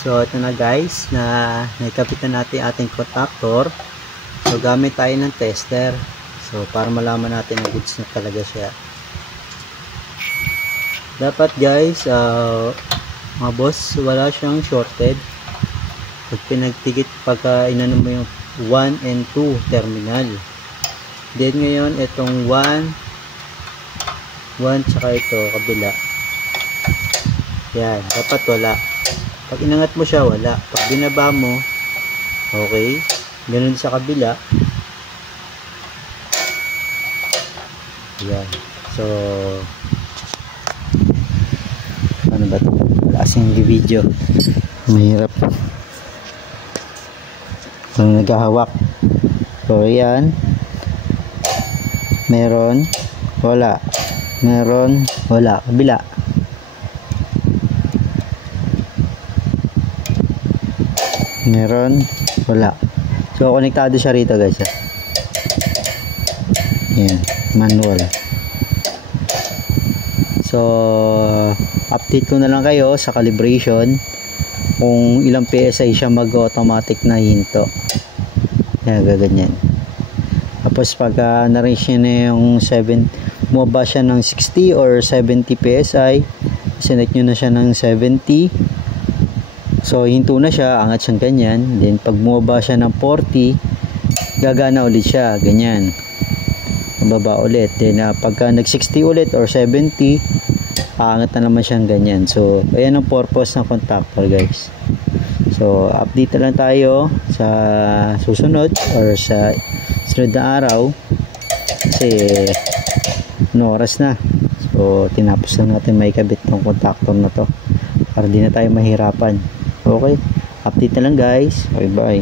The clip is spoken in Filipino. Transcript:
So ito na guys, na naikapitan natin ating contactor. So gamit tayo ng tester. So para malaman natin na goods na talaga siya. Dapat guys, mga boss, wala siyang shorted. Pag pinagtigit, pagka inano mo yung 1 and 2 terminal. Then ngayon, itong 1 tsaka ito, kabila. Yan, dapat wala. Pag inangat mo siya, wala. Pag binaba mo, okay. Ganun sa kabila. Yan. So, ano ba ito? Wala kasing video. Mahirap. Kung naghahawak. So, yan. Meron. Wala. Meron. Wala. Kabila. Meron. Wala. So, konektado siya rito guys. Yan. Manual. So, update ko na lang kayo sa calibration kung ilang PSI siya mag-automatic na hinto. Yan, gaganyan. Tapos pagka na-reach niya na yung 7, bumaba siya ng 60 or 70 PSI, sinet nyo na siya ng 70. So, hinto na siya, angat siyang ganyan. Then, pag bumaba siya ng 40, gagana ulit siya, ganyan. Baba ulit. Then, pagka nag-60 ulit or 70, aangat na naman siyang ganyan. So, ayan ang purpose ng contactor guys. So, update na lang tayo sa susunod or sa sunod na araw. Kasi, oras na. So, tinapos na natin may kabit ng contactor na to. Para di na tayo mahirapan. Okay. Update na lang guys. Bye bye.